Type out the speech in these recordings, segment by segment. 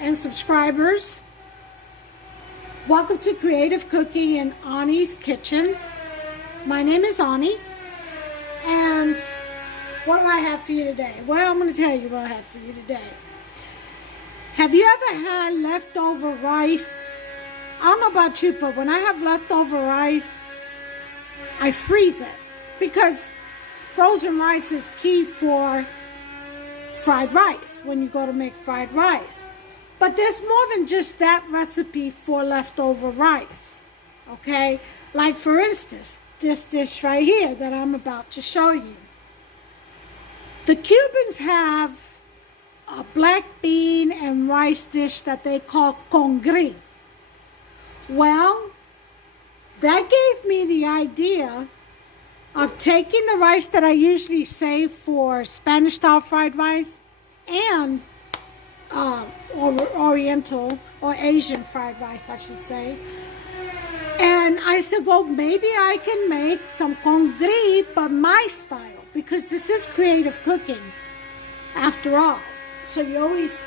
and subscribers. Welcome to Creative Cooking in Ani's Kitchen. My name is Ani, and what do I have for you today? Well, I'm going to tell you what I have for you today. Have you ever had leftover rice? I don't know about you, but when I have leftover rice, I freeze it because frozen rice is key for fried rice when you go to make fried rice. But there's more than just that recipe for leftover rice, okay? Like for instance, this dish right here that I'm about to show you. The Cubans have a black bean and rice dish that they call Congri. Well, that gave me the idea of taking the rice that I usually save for Spanish style fried rice and Oriental or Asian fried rice, I should say. And I said, well, maybe I can make some congri, but my style, because this is creative cooking after all. So you always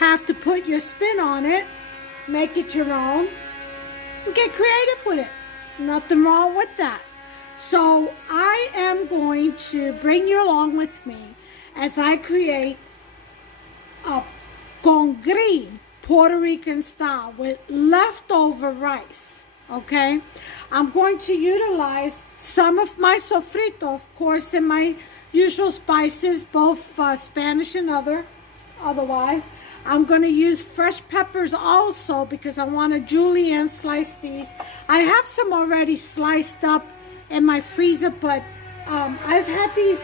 have to put your spin on it, make it your own, and get creative with it. Nothing wrong with that. So I am going to bring you along with me as I create a congri, Puerto Rican style, with leftover rice, okay? I'm going to utilize some of my sofrito, of course, and my usual spices, both Spanish and otherwise. I'm going to use fresh peppers also because I want to julienne slice these. I have some already sliced up in my freezer, but I've had these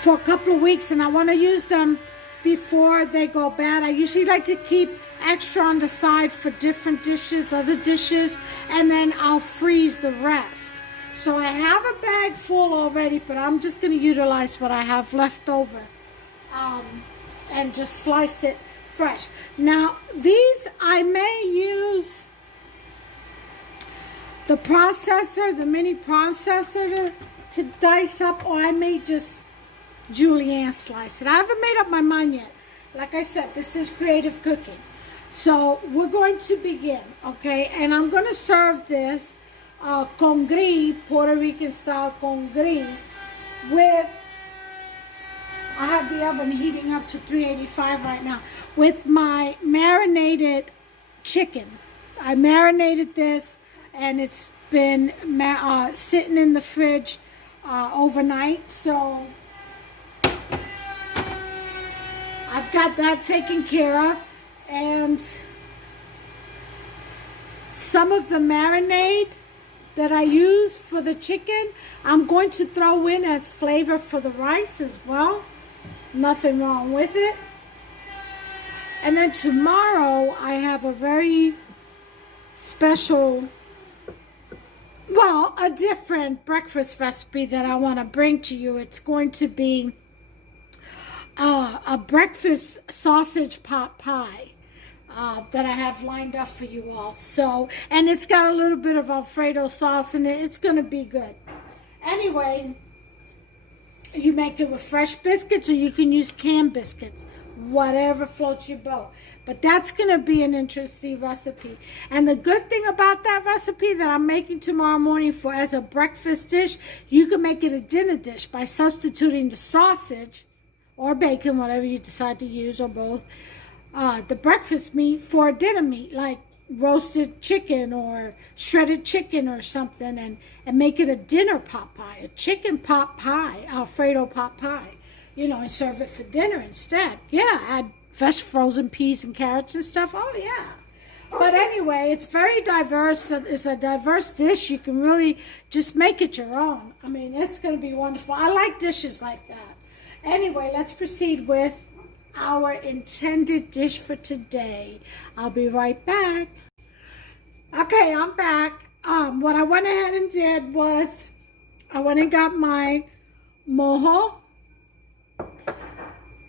for a couple of weeks and I want to use them before they go bad. I usually like to keep extra on the side for different dishes, other dishes, and then I'll freeze the rest. So I have a bag full already, but I'm just going to utilize what I have left over and just slice it fresh. Now these I may use the processor, the mini processor to dice up, or I may just julienne slice it. I haven't made up my mind yet. Like I said, this is creative cooking. So we're going to begin, okay? And I'm going to serve this congri, Puerto Rican style congri, with, I have the oven heating up to 385 right now, with my marinated chicken. I marinated this and it's been sitting in the fridge overnight, so I've got that taken care of. And some of the marinade that I use for the chicken, I'm going to throw in as flavor for the rice as well. Nothing wrong with it. And then tomorrow I have a very special, well, a different breakfast recipe that I want to bring to you. It's going to be a breakfast sausage pot pie that I have lined up for you all. So, and it's got a little bit of Alfredo sauce in it. It's going to be good. Anyway, you make it with fresh biscuits or you can use canned biscuits. Whatever floats your boat. But that's going to be an interesting recipe. And the good thing about that recipe that I'm making tomorrow morning for as a breakfast dish, you can make it a dinner dish by substituting the sausage or bacon, whatever you decide to use, or both, the breakfast meat for a dinner meat, like roasted chicken or shredded chicken or something, and make it a dinner pot pie, a chicken pot pie, Alfredo pot pie, you know, and serve it for dinner instead. Yeah, add fresh frozen peas and carrots and stuff. Oh, yeah. But anyway, it's very diverse. It's a diverse dish. You can really just make it your own. I mean, it's going to be wonderful. I like dishes like that. Anyway, let's proceed with our intended dish for today. I'll be right back. Okay, I'm back. What I went ahead and did was I went and got my mojo,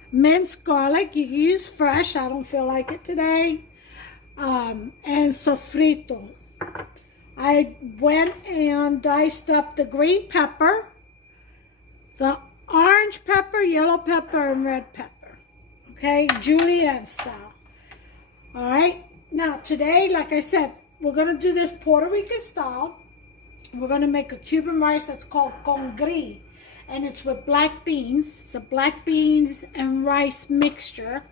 minced garlic. You can use fresh. I don't feel like it today. And sofrito. I went and diced up the green pepper, the orange pepper, yellow pepper, and red pepper. Okay, julienne style. All right. Now today, like I said, we're going to do this Puerto Rican style. We're going to make a Cuban rice that's called Congri. And it's with black beans. It's a black beans and rice mixture.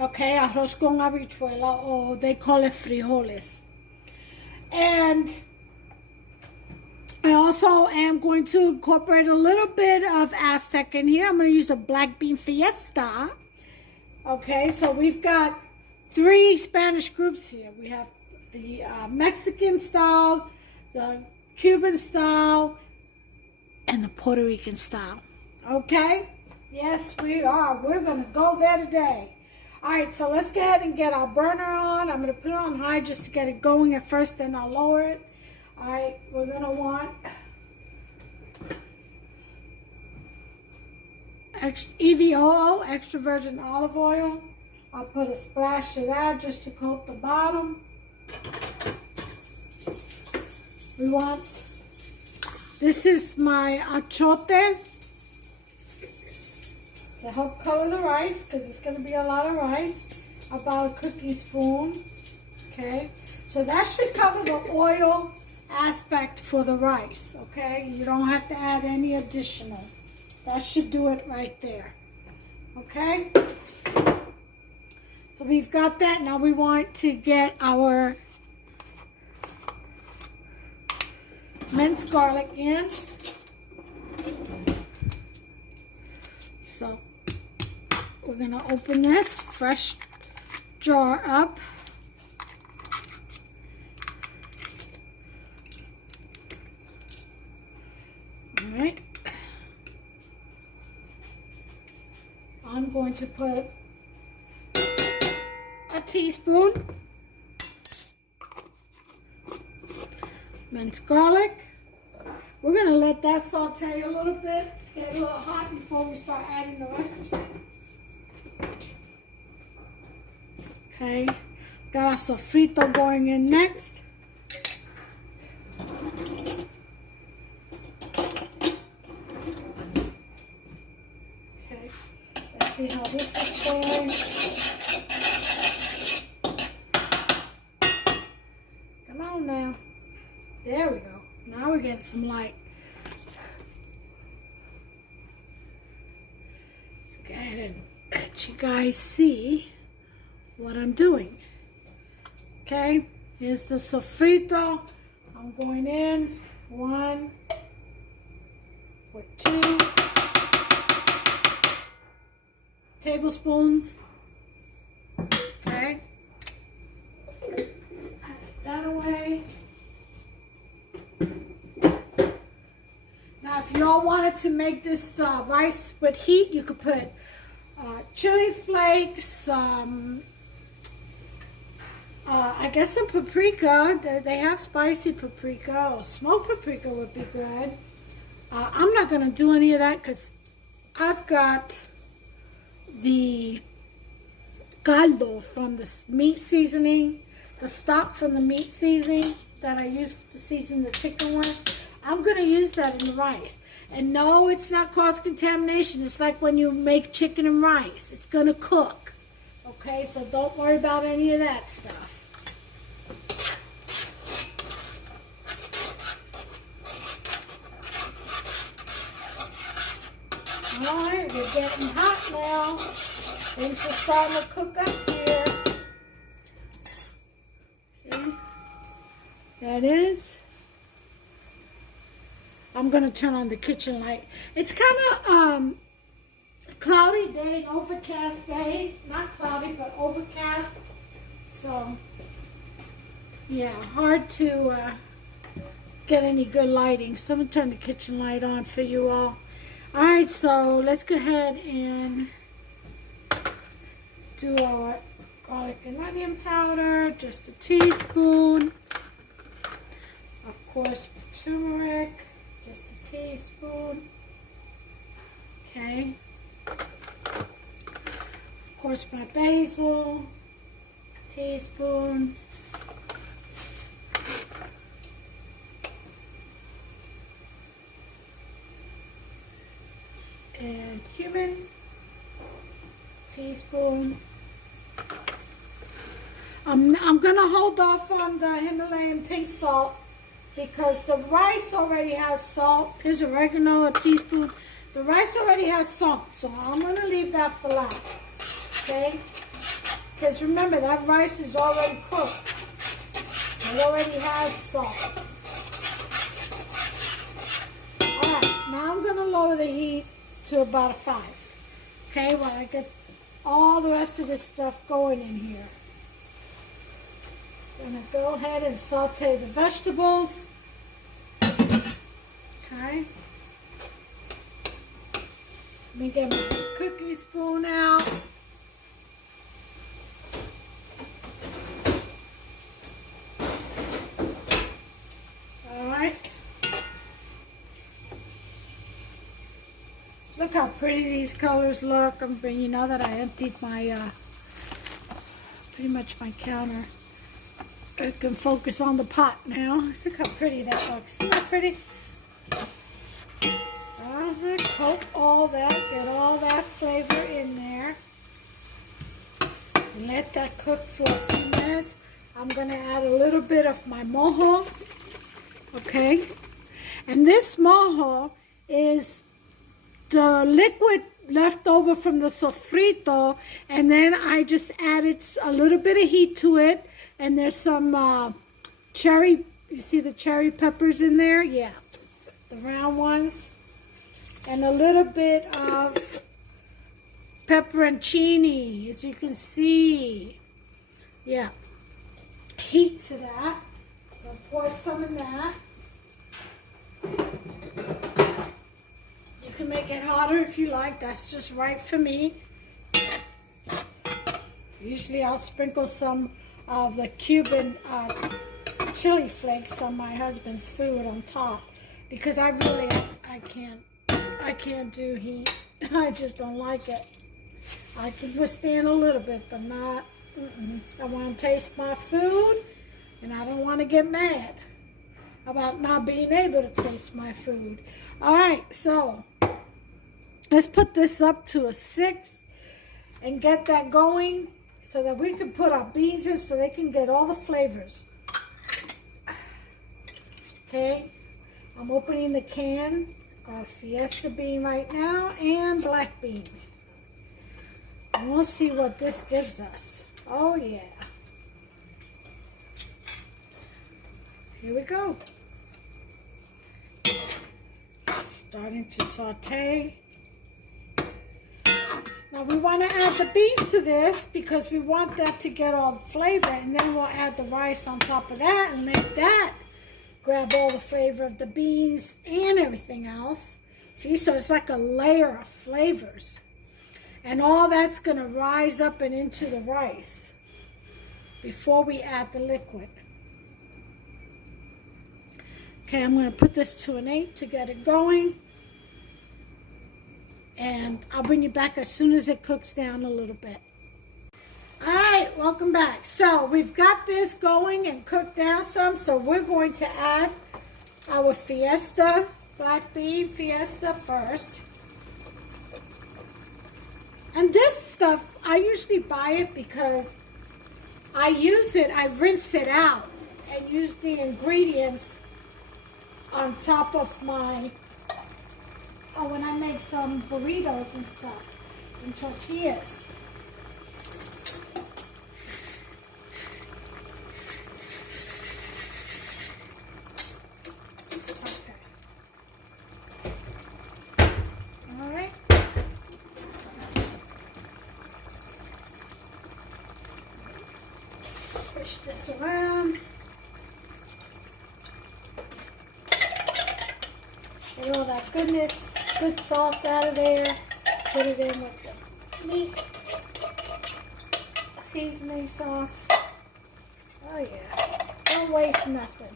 Okay, arroz con habichuela, or they call it frijoles. And I also am going to incorporate a little bit of Aztec in here. I'm going to use a black bean Fiesta. Okay, so we've got 3 Spanish groups here. We have the Mexican style, the Cuban style, and the Puerto Rican style. Okay? Yes, we are. We're going to go there today. All right, so let's go ahead and get our burner on. I'm going to put it on high just to get it going at first, then I'll lower it. All right, we're going to want EVO, extra virgin olive oil. I'll put a splash of that just to coat the bottom. We want, this is my achote to help color the rice, because it's going to be a lot of rice. About a cookie spoon. Okay, so that should cover the oil aspect for the rice. Okay, you don't have to add any additional. That should do it right there. Okay, so we've got that. Now we want to get our minced garlic in. So we're going to open this fresh jar up. All right. I'm going to put a teaspoon minced garlic. We're going to let that saute a little bit, get a little hot before we start adding the rest. Okay, got our sofrito going in next. Okay, let's see how this is going. Come on now. There we go. Now we're getting some light. Let's go ahead and let you guys see what I'm doing. Okay, here's the sofrito. I'm going in 1 with 2 tablespoons. Okay, put that away. Now, if you all wanted to make this rice with heat, you could put chili flakes, I guess some paprika. They have spicy paprika, or smoked paprika would be good. I'm not going to do any of that because I've got the caldo from the meat seasoning, the stock from the meat seasoning that I use to season the chicken with. I'm going to use that in the rice. And no, it's not cross-contamination. It's like when you make chicken and rice. It's going to cook. Okay, so don't worry about any of that stuff. Alright, we're getting hot now. Things are starting to cook up here. See? That is. I'm going to turn on the kitchen light. It's kind of cloudy day, overcast day. Not cloudy, but overcast. So, yeah, hard to get any good lighting. So I'm going to turn the kitchen light on for you all. Alright, so let's go ahead and do our garlic and onion powder. Just a teaspoon. Of course, turmeric. Just a teaspoon. Okay. Of course, my basil. Teaspoon. And cumin. Teaspoon. I'm gonna hold off on the Himalayan pink salt because the rice already has salt. Here's oregano, a teaspoon. The rice already has salt, so I'm gonna leave that for last. Okay? Because remember, that rice is already cooked. It already has salt. Alright, now I'm gonna lower the heat to about a 5. Okay, while I get all the rest of this stuff going in here. I'm going to go ahead and saute the vegetables. Okay. Let me get my cooking spoon out. Alright. Look how pretty these colors look. You know that I emptied my, pretty much my counter. I can focus on the pot now. Look how pretty that looks. Isn't that pretty? I'm going to coat all that, get all that flavor in there. And let that cook for a few minutes. I'm going to add a little bit of my mojo. Okay? And this mojo is the liquid left over from the sofrito, and then I just added a little bit of heat to it, and there's some cherry, you see the cherry peppers in there? Yeah, the round ones, and a little bit of pepperoncini, as you can see. Yeah, heat to that, so pour some in that. You can make it hotter if you like. That's just right for me. Usually I'll sprinkle some of the Cuban chili flakes on my husband's food on top because I can't do heat. I just don't like it. I can withstand a little bit, but not. I want to taste my food, and I don't want to get mad about not being able to taste my food. All right, so let's put this up to a 6 and get that going so that we can put our beans in so they can get all the flavors. Okay, I'm opening the can of Fiesta bean right now and black beans. And we'll see what this gives us. Oh yeah. Here we go. Starting to saute. Now we want to add the beans to this because we want that to get all the flavor, and then we'll add the rice on top of that and let that grab all the flavor of the beans and everything else. See, so it's like a layer of flavors. And all that's going to rise up and into the rice before we add the liquid. Okay, I'm going to put this to an 8 to get it going. And I'll bring you back as soon as it cooks down a little bit. All right, welcome back. So we've got this going and cooked down some. So we're going to add our Fiesta, black bean Fiesta first. And this stuff, I usually buy it because I use it, I rinse it out and use the ingredients on top of my, when I make some burritos and stuff, and tortillas. Okay. All right. Push this around. Get all that goodness, good sauce out of there. Put it in with the meat. Seasoning sauce. Oh yeah. Don't waste nothing.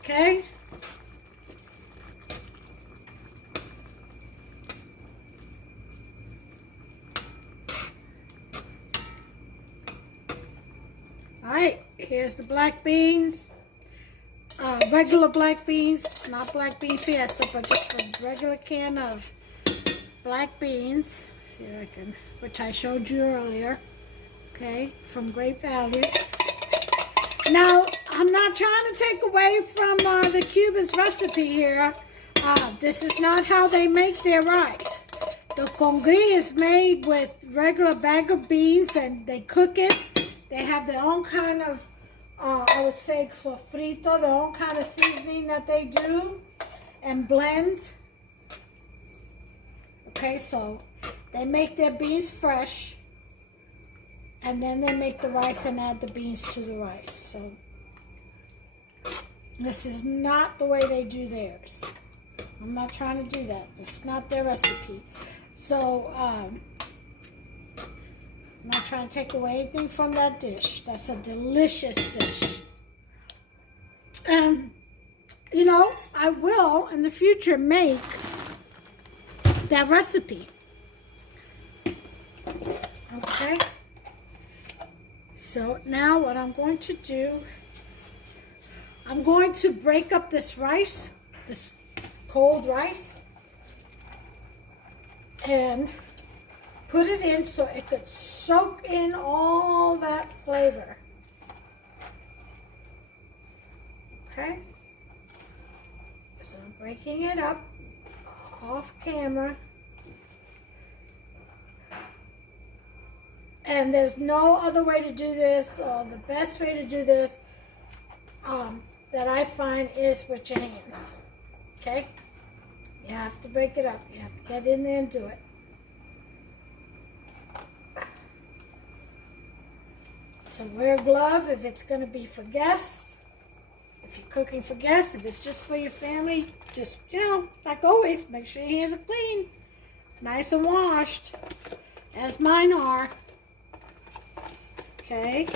Okay? Alright, here's the black beans. Regular black beans, not black bean Fiesta, but just a regular can of black beans. See if I can, which I showed you earlier. Okay, from Great Value. Now, I'm not trying to take away from the Cubans' recipe here. This is not how they make their rice. The congri is made with regular bag of beans and they cook it. They have their own kind of, I would say, sofrito, their own kind of seasoning that they do and blend. Okay, so they make their beans fresh and then they make the rice and add the beans to the rice. So this is not the way they do theirs. I'm not trying to do that. It's not their recipe. So I'm not trying to take away anything from that dish. That's a delicious dish. And, you know, I will in the future make that recipe. Okay? So now what I'm going to do, I'm going to break up this rice, this cold rice, and put it in so it could soak in all that flavor. Okay? So I'm breaking it up off camera. And there's no other way to do this, or the best way to do this that I find is with your hands. Okay? You have to break it up. You have to get in there and do it. So wear a glove if it's going to be for guests. If you're cooking for guests, if it's just for your family, just, you know, like always, make sure your hands are clean, nice and washed, as mine are. Okay,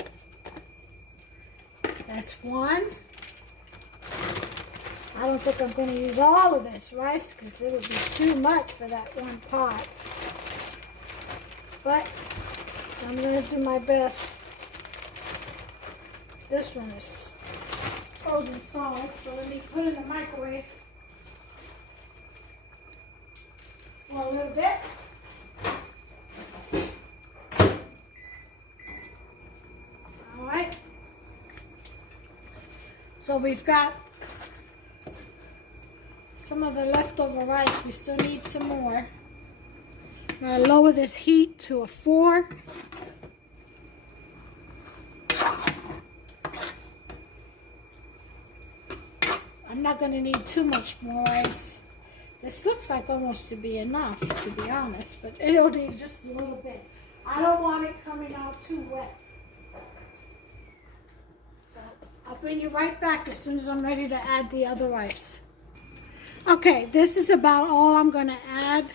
that's one. I don't think I'm going to use all of this rice because it would be too much for that one pot. But I'm going to do my best. This one is frozen solid, so let me put it in the microwave for a little bit. Alright, so we've got some of the leftover rice. We still need some more. I'm going to lower this heat to a 4. I'm not going to need too much more rice. This looks like almost to be enough, to be honest, but it'll need just a little bit. I don't want it coming out too wet. So I'll bring you right back as soon as I'm ready to add the other rice. Okay, this is about all I'm going to add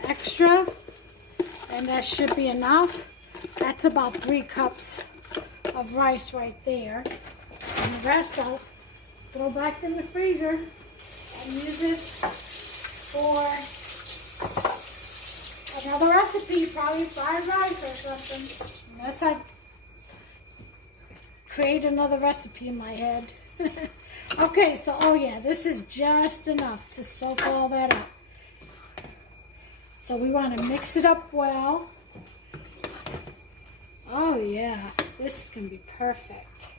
extra, and that should be enough. That's about 3 cups of rice right there. And the rest I'll throw back in the freezer and use it for another recipe, probably fried rice or something. Unless I create another recipe in my head. Okay, so, oh yeah, this is just enough to soak all that up. So we want to mix it up well. Oh yeah, this can be perfect.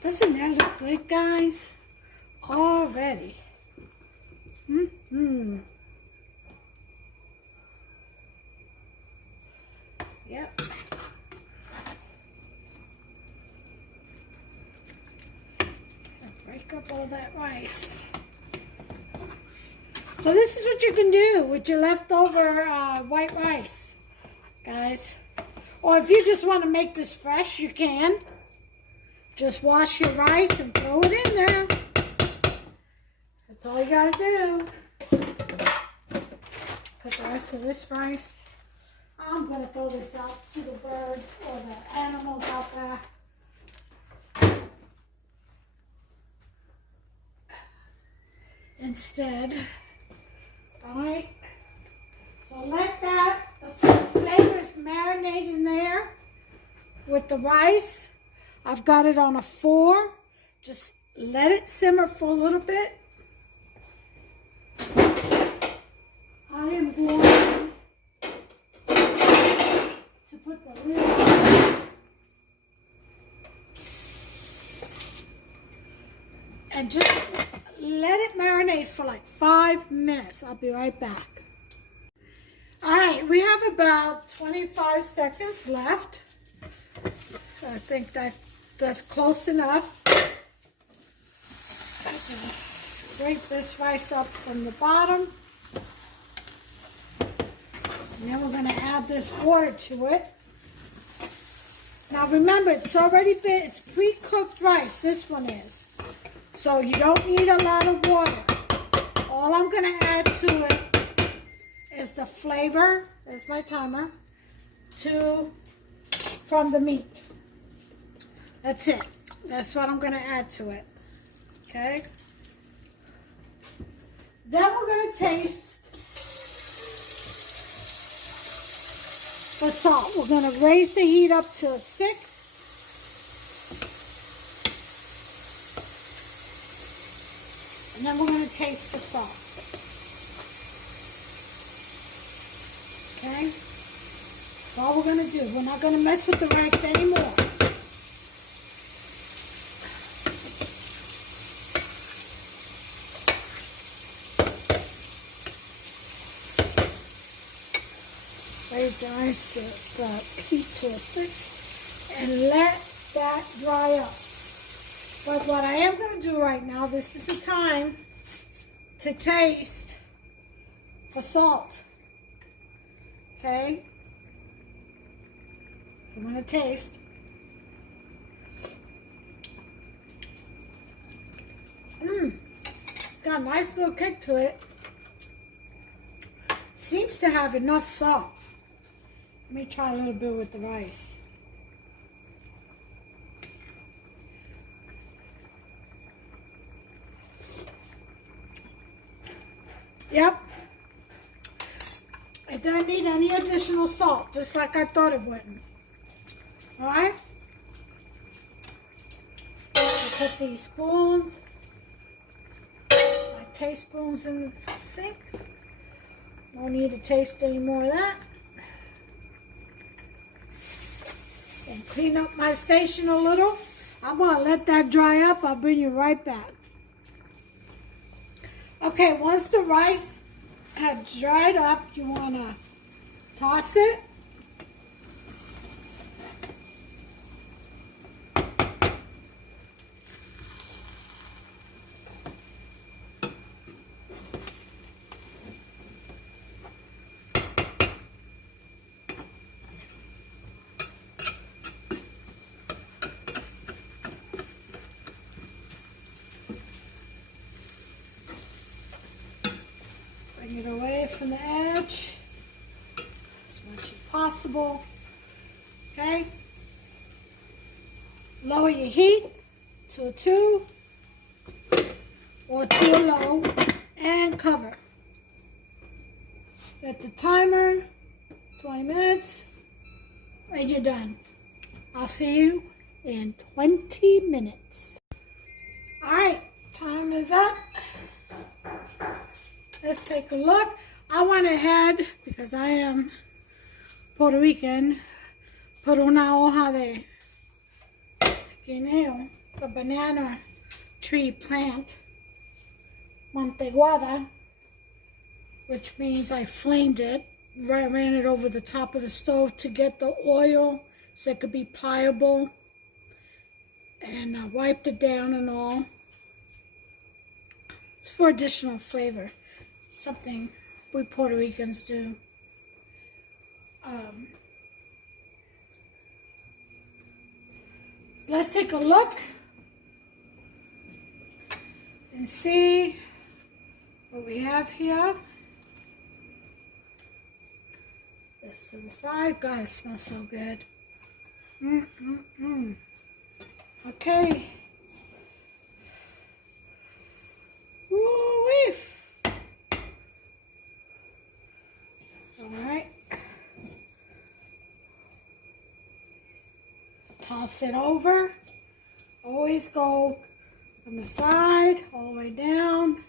Doesn't that look good, guys? Already. Yep. Break up all that rice. So this is what you can do with your leftover white rice, guys. Or if you just want to make this fresh, you can. Just wash your rice and throw it in there. That's all you gotta do. Put the rest of this rice. I'm gonna throw this out to the birds or the animals out there. Instead. Alright. So let the flavors marinate in there with the rice. I've got it on a 4. Just let it simmer for a little bit. I am going to put the lid on this. and just let it marinate for like 5 minutes. I'll be right back. All right, we have about 25 seconds left. I think that's close enough. Scrape this rice up from the bottom. And then we're going to add this water to it. Now remember, it's pre-cooked rice, this one is. So you don't need a lot of water. All I'm going to add to it is the flavor, there's my timer, from the meat. That's it. That's what I'm going to add to it. Okay? Then we're going to taste the salt. We're going to raise the heat up to 6. And then we're going to taste the salt. Okay? That's all we're going to do. We're not going to mess with the rice anymore. Raise the rice, the heat to a 6, and let that dry up. But what I am going to do right now, this is the time to taste for salt. Okay? So I'm going to taste. It's got a nice little kick to it. Seems to have enough salt. Let me try a little bit with the rice. Yep. It doesn't need any additional salt, just like I thought it wouldn't. Alright? Put these spoons, my teaspoons in the sink. No need to taste any more of that. And clean up my station a little. I'm going to let that dry up. I'll bring you right back. Okay, once the rice has dried up, you want to toss it. Bring it away from the edge as much as possible. Okay? Lower your heat to a 2 or to a low and cover. Set the timer, 20 minutes, and you're done. I'll see you in 20 minutes. All right, time is up. Let's take a look. I went ahead, because I am Puerto Rican, put una hoja de guineo, the banana tree plant, manteguada, which means I flamed it, ran it over the top of the stove to get the oil so it could be pliable, and I wiped it down and all. It's for additional flavor. Something we Puerto Ricans do. Let's take a look and see what we have here. This to the side. God, it smells so good. Okay. Woo-wee. Alright. Toss it over. Always go from the side, all the way down,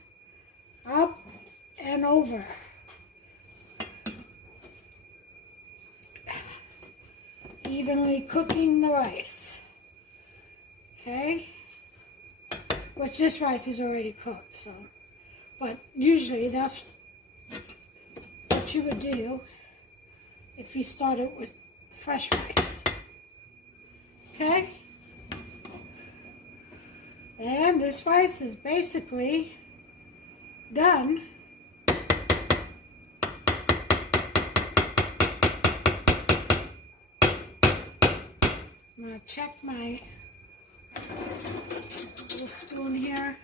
up, and over. Evenly cooking the rice. Okay. which this rice is already cooked, so. But usually that's what you would do if you started with fresh rice. Okay? And this rice is basically done. I'm going to check my little spoon here.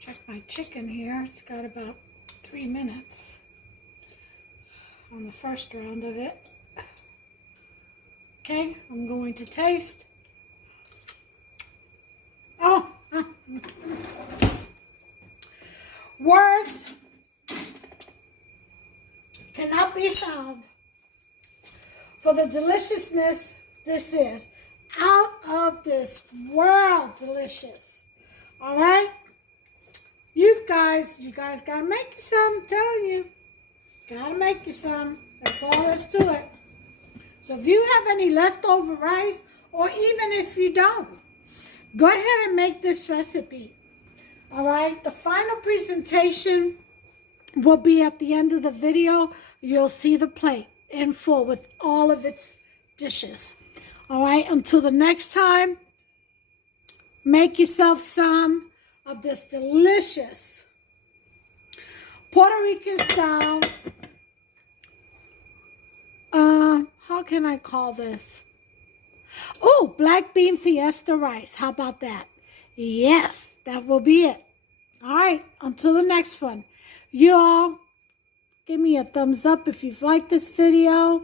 Check my chicken here. It's got about 3 minutes on the first round of it. Okay, I'm going to taste. Oh! Words cannot be found for the deliciousness this is. Out of this world delicious. Alright? You guys gotta make you some, I'm telling you. Gotta make you some. That's all there's to it. So if you have any leftover rice, or even if you don't, go ahead and make this recipe. Alright? The final presentation will be at the end of the video. You'll see the plate in full with all of its dishes. Alright? Until the next time, make yourself some of this delicious Puerto Rican style, how can I call this? Oh, black bean Fiesta rice. How about that? Yes, that will be it. All right, until the next one. You all, give me a thumbs up if you've liked this video.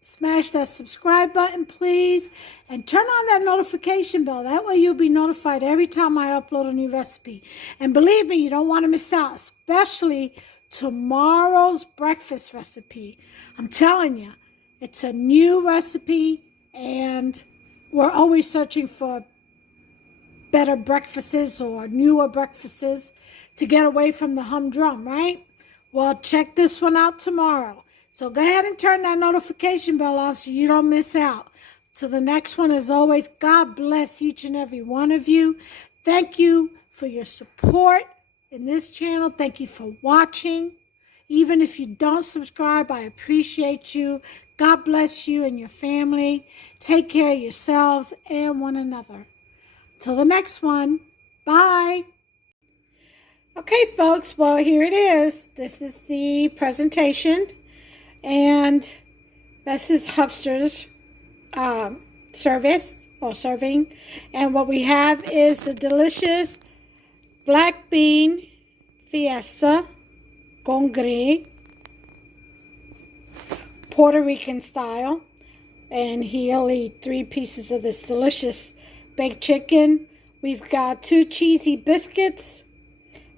Smash that subscribe button, please. And turn on that notification bell. That way you'll be notified every time I upload a new recipe. And believe me, you don't want to miss out, especially tomorrow's breakfast recipe. I'm telling you, it's a new recipe, and we're always searching for better breakfasts or newer breakfasts to get away from the humdrum, right? Well, check this one out tomorrow. So go ahead and turn that notification bell on so you don't miss out. Till the next one, as always, God bless each and every one of you. Thank you for your support in this channel. Thank you for watching. Even if you don't subscribe, I appreciate you. God bless you and your family. Take care of yourselves and one another. Till the next one, bye. Okay, folks, well, here it is. This is the presentation. And this is Hubster's service or serving. And what we have is the delicious black bean Fiesta Congri, Puerto Rican style. And he'll eat 3 pieces of this delicious baked chicken. We've got 2 cheesy biscuits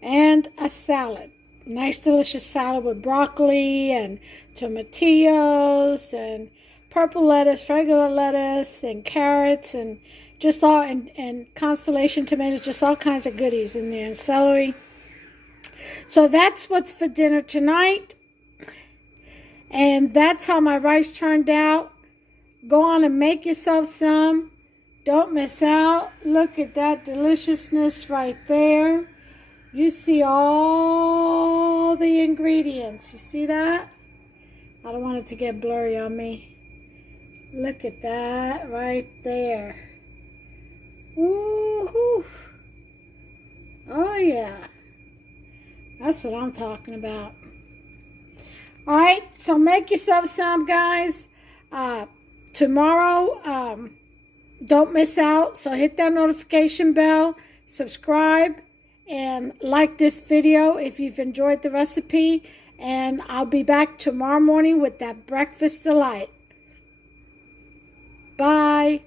and a salad. Nice delicious salad with broccoli and tomatillos and purple lettuce, regular lettuce, and carrots, and just all, and constellation tomatoes, just all kinds of goodies in there, and celery. So that's what's for dinner tonight. And that's how my rice turned out. Go on and make yourself some. Don't miss out. Look at that deliciousness right there. You see all the ingredients. You see that? I don't want it to get blurry on me. Look at that right there. Woo-hoo. Oh, yeah. That's what I'm talking about. All right, so make yourself some, guys. Tomorrow, don't miss out. So hit that notification bell, subscribe, and like this video if you've enjoyed the recipe. And I'll be back tomorrow morning with that breakfast delight. Bye.